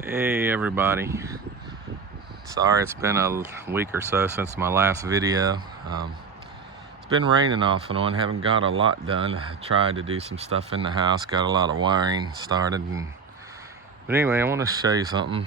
Hey everybody, sorry it's been a week or so since my last video. It's been raining off and on, haven't got a lot done. I tried to do some stuff in the house, got a lot of wiring started, but anyway, I want to show you something.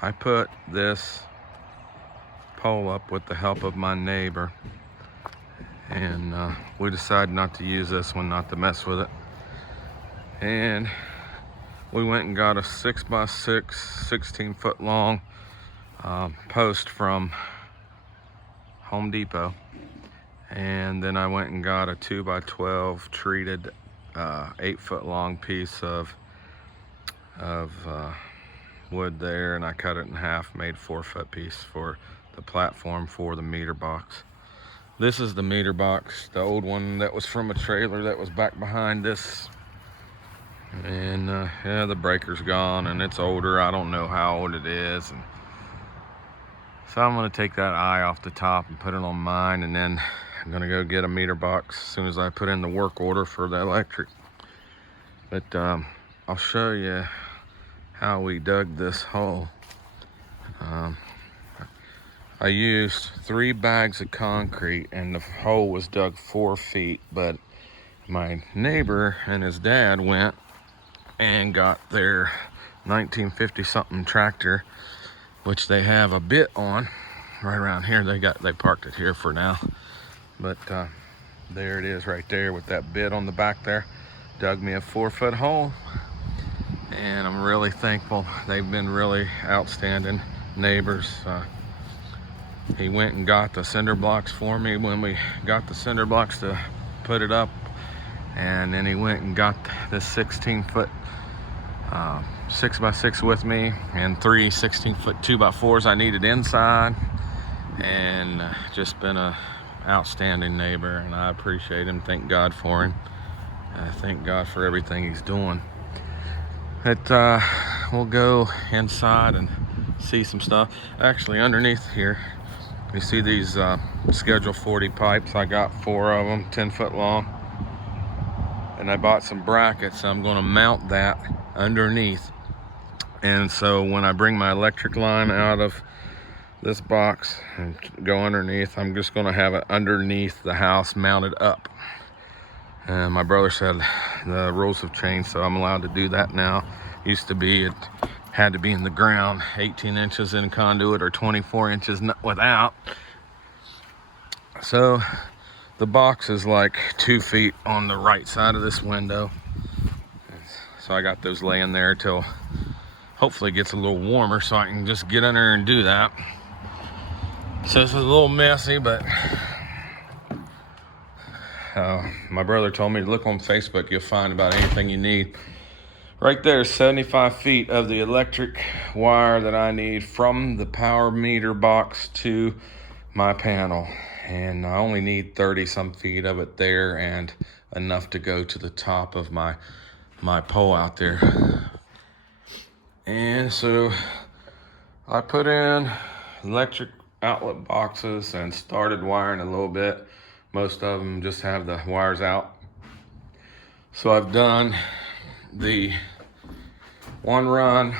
I put this pole up with the help of my neighbor, and we decided not to use this one, not to mess with it, and we went and got a 6x6 16-foot long post from Home Depot, and then I went and got a 2x12 treated 8-foot long piece of wood there, and I cut it in half, made a 4-foot piece for the platform for the meter box. This is the meter box, the old one that was from a trailer that was back behind this, and yeah, the breaker's gone and it's older. I don't know how old it is, and so I'm gonna take that eye off the top and put it on mine, and then I'm gonna go get a meter box as soon as I put in the work order for the electric. But I'll show you how we dug this hole. I used 3 bags of concrete and the hole was dug 4 feet, but my neighbor and his dad went and got their 1950 something tractor, which they have a bit on right around here. They parked it here for now, but there it is right there with that bit on the back there. Dug me a 4-foot hole, and I'm really thankful. They've been really outstanding neighbors. He went and got the cinder blocks for me when we got the cinder blocks to put it up, and then he went and got this 16-foot 6x6 with me, and 3 16-foot 2x4s I needed inside, and just been a outstanding neighbor, and I appreciate him. Thank God for him. Thank God for everything he's doing. We'll go inside and see some stuff. Actually, underneath here, you see these Schedule 40 pipes. I got 4 of them, 10-foot long, and I bought some brackets. I'm going to mount that underneath, and so when I bring my electric line out of this box and go underneath, I'm just going to have it underneath the house mounted up. And my brother said the rules have changed, so I'm allowed to do that now. Used to be it had to be in the ground, 18 inches in conduit or 24 inches without. So the box is like 2 feet on the right side of this window. So I got those laying there till hopefully it gets a little warmer so I can just get in there and do that. So this is a little messy, but my brother told me to look on Facebook. You'll find about anything you need. Right there is 75 feet of the electric wire that I need from the power meter box to my panel. And I only need 30 some feet of it there, and enough to go to the top of my pole out there. And so I put in electric outlet boxes and started wiring a little bit. Most of them just have the wires out. So I've done the one run.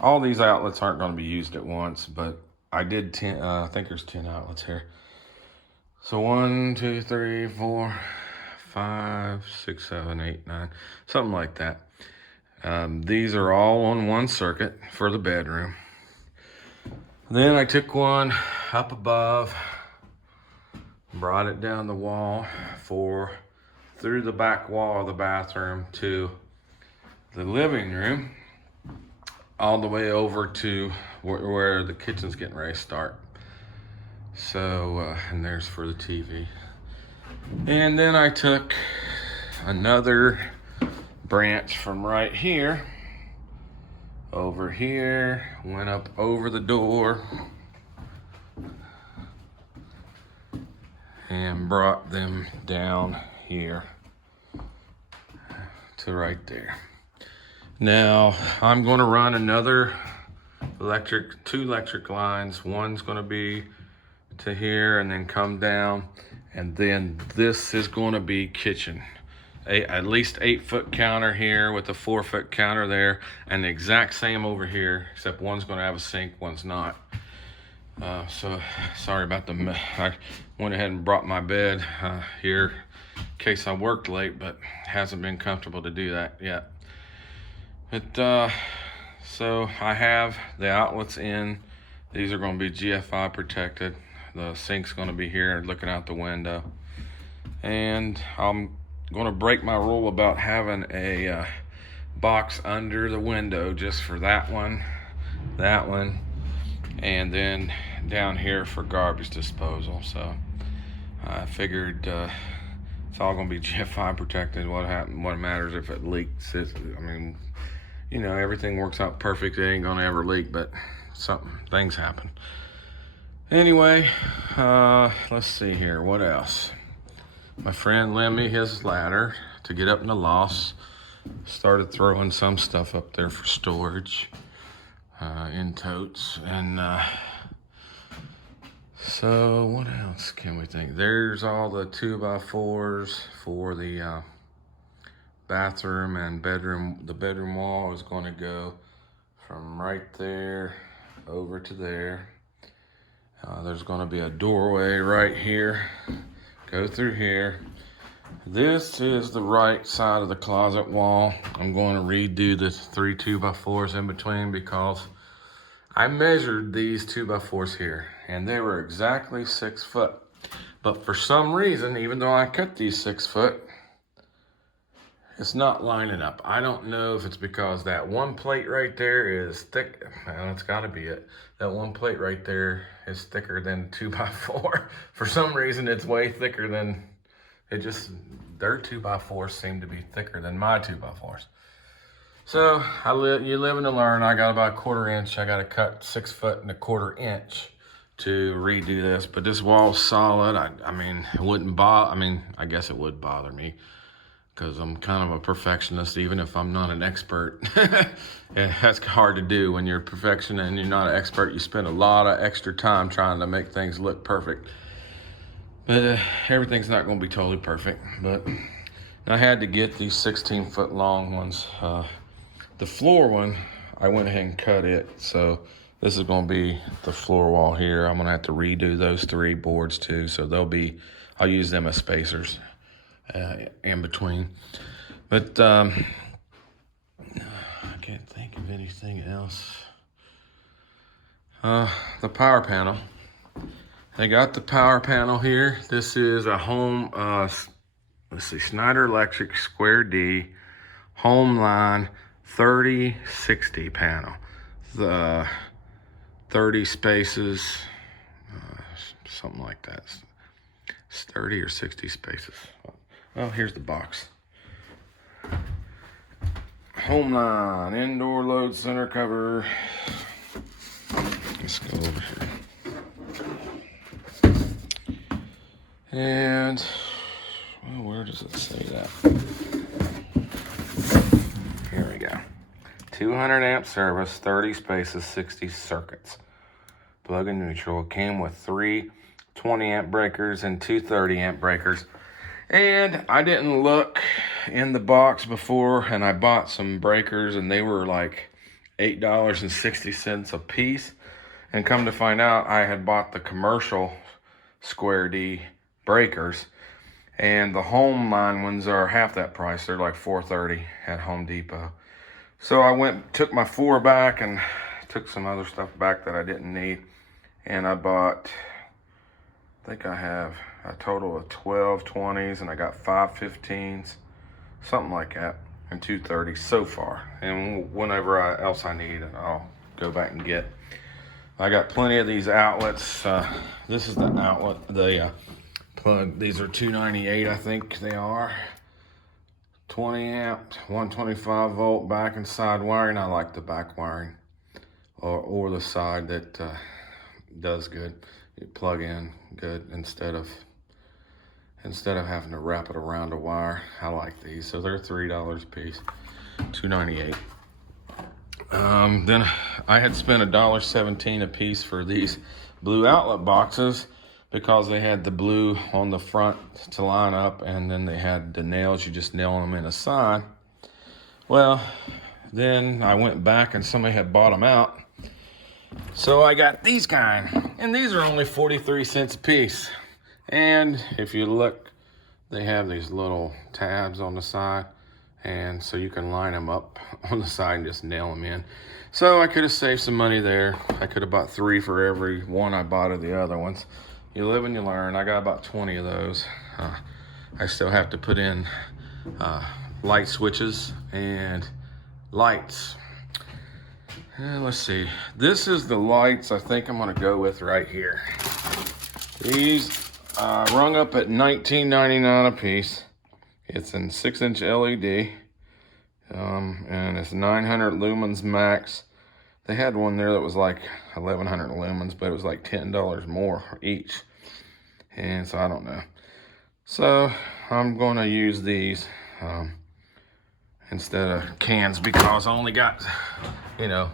All these outlets aren't going to be used at once, but I did 10, I think there's 10 outlets here. So 1, 2, 3, 4, 5, 6, 7, 8, 9, something like that. These are all on one circuit for the bedroom. Then I took one up above, brought it down the wall through the back wall of the bathroom to the living room, all the way over to where the kitchen's getting ready to start. So, and there's for the TV. And then I took another branch from right here over here, went up over the door, and brought them down here to right there. Now I'm going to run another two electric lines. One's going to be to here and then come down, and then this is going to be kitchen. at least 8-foot counter here with a 4-foot counter there, and the exact same over here, except one's going to have a sink, one's not. So sorry about I went ahead and brought my bed here in case I worked late, but hasn't been comfortable to do that yet. But so I have the outlets in. These are going to be GFI protected. The sink's going to be here looking out the window. And I'm going to break my rule about having a box under the window just for that one, and then down here for garbage disposal. So I figured it's all going to be GFI protected. What matters if it leaks? I mean, you know, everything works out perfect. It ain't going to ever leak, but things happen. Anyway, let's see here. What else? My friend lent me his ladder to get up in the loft. Started throwing some stuff up there for storage in totes. And so what else can we think? There's all the 2x4s for the bathroom and bedroom. The bedroom wall is going to go from right there over to there. There's going to be a doorway right here. Go through here. This is the right side of the closet wall. I'm going to redo the 3 2x4s in between because I measured these 2x4s here and they were exactly 6 foot. But for some reason, even though I cut these 6 foot, it's not lining up. I don't know if it's because that one plate right there is thick. Well, it's got to be it. That one plate right there is thicker than 2x4. For some reason, it's way thicker than their 2x4s seem to be thicker than my 2x4s. So you live and you learn. I got about 1/4 inch. I got to cut 6 foot and 1/4 inch to redo this. But this wall's solid. I mean, it wouldn't bother. I mean, I guess it would bother me, because I'm kind of a perfectionist, even if I'm not an expert. That's hard to do when you're a perfectionist and you're not an expert. You spend a lot of extra time trying to make things look perfect. But everything's not going to be totally perfect. But I had to get these 16-foot long ones. The floor one, I went ahead and cut it. So this is going to be the floor wall here. I'm going to have to redo those 3 boards too. So I'll use them as spacers in between. But I can't think of anything else. The power panel. I got the power panel here. This is a home, let's see, Schneider Electric Square D home line 3060 panel. The 30 spaces, something like that. It's 30 or 60 spaces. Well, here's the box. Home line, indoor load center cover. Let's go over here. And, well, where does it say that? Here we go. 200 amp service, 30 spaces, 60 circuits. Plug in neutral. Came with 3 20 amp breakers and 2 30 amp breakers. And I didn't look in the box before, and I bought some breakers, and they were like $8.60 a piece. And come to find out, I had bought the commercial Square D breakers, and the home line ones are half that price. They're like $4.30 at Home Depot. So I took my 4 back and took some other stuff back that I didn't need, and I bought, I think I have a total of 12 20s, and I got 5 15s, something like that, and 2 30s so far. And whenever else I need, I'll go back and get. I got plenty of these outlets. This is the outlet, the plug. These are 298, I think they are. 20 amp, 125 volt back and side wiring. I like the back wiring, or the side that does good. You plug in good instead of having to wrap it around a wire. I like these. So they're $3 a piece, $2.98. Then I had spent $1.17 a piece for these blue outlet boxes, because they had the blue on the front to line up, and then they had the nails, you just nail them in the side. Well, then I went back and somebody had bought them out. So I got these kind, and these are only 43 cents a piece. And if you look, they have these little tabs on the side, and so you can line them up on the side and just nail them in. So I could have saved some money there. I could have bought 3 for every one I bought of the other ones. You live and you learn. I got about 20 of those. I still have to put in light switches and lights. And let's see. This is the lights I think I'm gonna go with right here. These rung up at $19.99 a piece. It's in 6-inch LED, and it's 900 lumens max. They had one there that was like 1,100 lumens, but it was like $10 more each. And so I don't know. So I'm gonna use these instead of cans, because I only got, you know,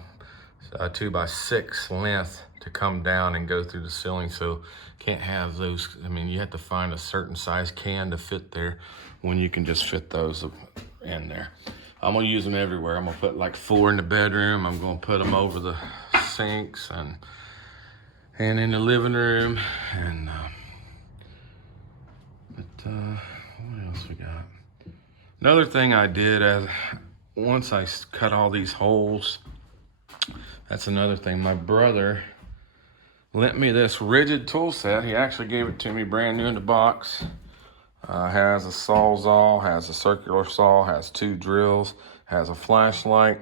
a 2x6 length to come down and go through the ceiling. So can't have those. I mean, you have to find a certain size can to fit there when you can just fit those in there. I'm gonna use them everywhere. I'm gonna put like 4 in the bedroom. I'm gonna put them over the sinks and in the living room. And what else we got? Another thing I did, as once I cut all these holes, that's another thing. My brother lent me this rigid tool set. He actually gave it to me brand new in the box. Has a sawzall, has a circular saw, has 2 drills, has a flashlight,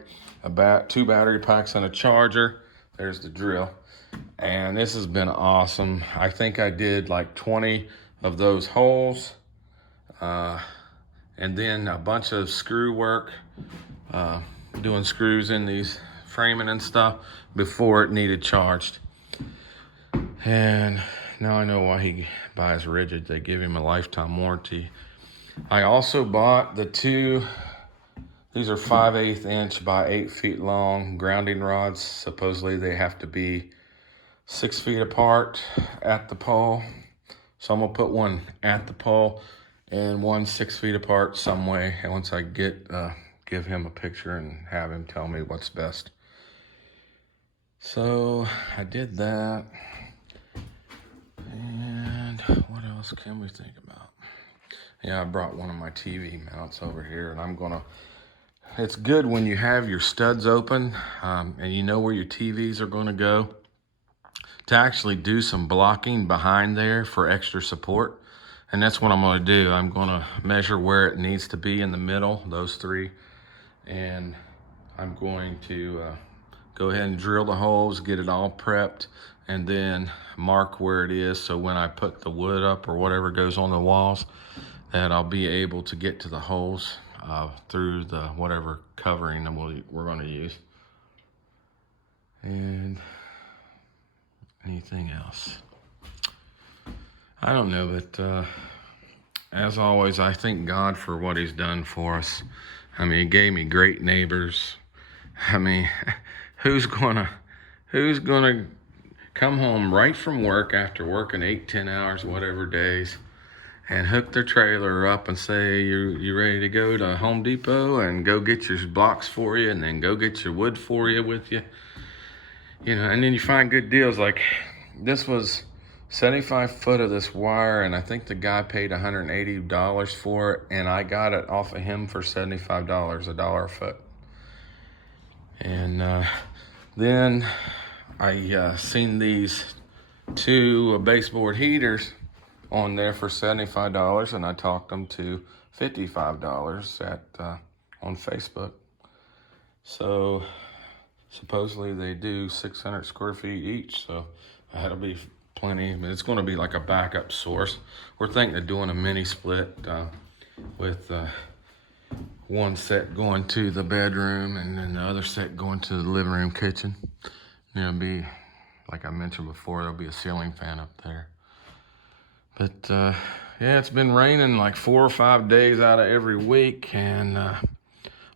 2 battery packs, and a charger. There's the drill. And this has been awesome. I think I did like 20 of those holes. And then a bunch of screw work, doing screws in these framing and stuff before it needed charged. And now I know why he buys rigid. They give him a lifetime warranty. I also bought the 2, these are 5/8 inch by 8 feet long grounding rods. Supposedly they have to be 6 feet apart at the pole. So I'm gonna put one at the pole and one 6 feet apart some way. And once I give him a picture and have him tell me what's best. So I did that. And what else can we think about? Yeah, I brought one of my TV mounts over here, and it's good when you have your studs open and you know where your TVs are gonna go, to actually do some blocking behind there for extra support. And that's what I'm gonna do. I'm gonna measure where it needs to be in the middle, those 3. And I'm going to go ahead and drill the holes, get it all prepped, and then mark where it is, so when I put the wood up or whatever goes on the walls, that I'll be able to get to the holes through the whatever covering that we're going to use. And anything else? I don't know, but as always, I thank God for what he's done for us. I mean, he gave me great neighbors. I mean, who's gonna come home right from work after working 8-10 hours, whatever days, and hook their trailer up and say, you ready to go to Home Depot and go get your blocks for you, and then go get your wood for you with you, you know, and then you find good deals. Like this was 75 foot of this wire, and I think the guy paid $180 for it, and I got it off of him for $75, $1 a foot. And then I seen these 2 baseboard heaters on there for $75, and I talked them to $55 on Facebook. So supposedly they do 600 square feet each, so that'll be plenty. But it's going to be like a backup source. We're thinking of doing a mini split with one set going to the bedroom and then the other set going to the living room, kitchen. And it'll be, like I mentioned before, there'll be a ceiling fan up there. But yeah, it's been raining like 4 or 5 days out of every week, and I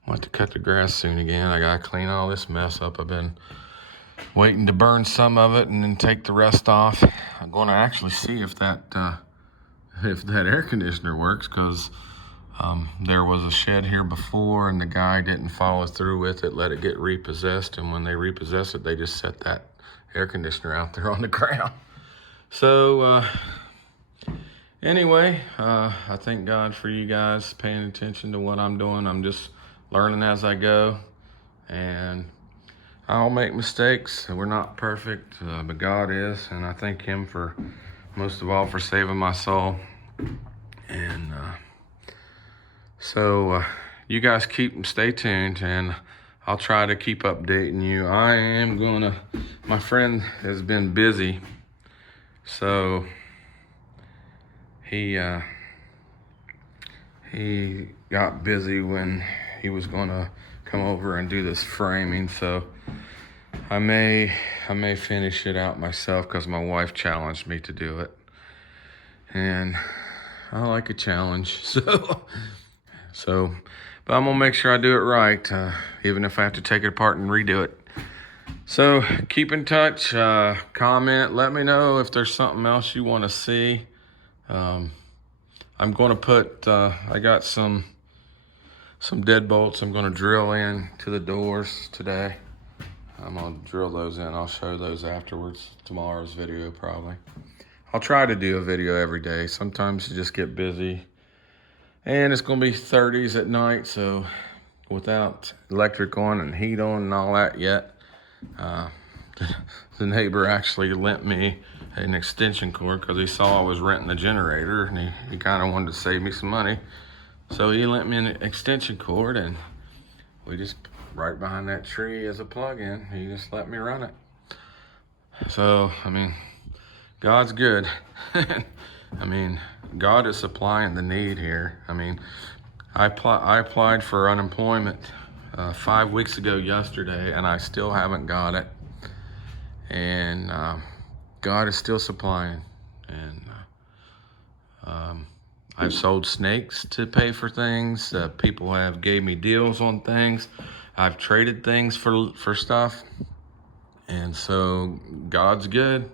want to cut the grass soon again. I gotta clean all this mess up. I've been waiting to burn some of it and then take the rest off. I'm going to actually see if that air conditioner works, because there was a shed here before and the guy didn't follow through with it, let it get repossessed, and when they repossessed it, they just set that air conditioner out there on the ground. So anyway, I thank God for you guys paying attention to what I'm doing. I'm just learning as I go, and I'll make mistakes. We're not perfect, but God is, and I thank Him for, most of all, for saving my soul. And so you guys stay tuned, and I'll try to keep updating you. My friend has been busy, so he got busy when he was gonna come over and do this framing, so I may finish it out myself, because my wife challenged me to do it, and I like a challenge. So but I'm gonna make sure I do it right, even if I have to take it apart and redo it. So keep in touch, comment, let me know if there's something else you want to see. I'm going to put, I got some deadbolts I'm going to drill in to the doors today. I'm going to drill those in. I'll show those afterwards, tomorrow's video probably. I'll try to do a video every day. Sometimes you just get busy. And it's going to be 30s at night, so without electric on and heat on and all that yet, the neighbor actually lent me an extension cord, because he saw I was renting the generator, and he kind of wanted to save me some money. So he lent me an extension cord, and we just, right behind that tree as a plug-in, he just let me run it. So, I mean, God's good. I mean, God is supplying the need here. I mean, I applied for unemployment 5 weeks ago yesterday, and I still haven't got it. And God is still supplying. And I've sold snakes to pay for things. People have gave me deals on things. I've traded things for stuff. And so God's good.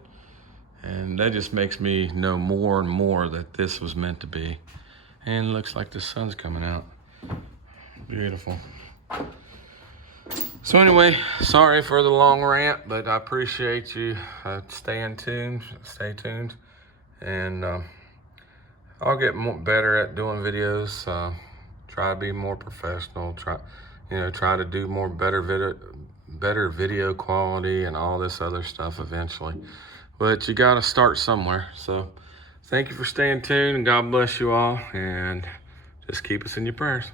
And that just makes me know more and more that this was meant to be. And it looks like the sun's coming out. Beautiful. So anyway, sorry for the long rant, but I appreciate you staying tuned. Stay tuned. And I'll get better at doing videos. Try to be more professional. Try to do better video quality and all this other stuff eventually. But you got to start somewhere. So thank you for staying tuned, and God bless you all, and just keep us in your prayers.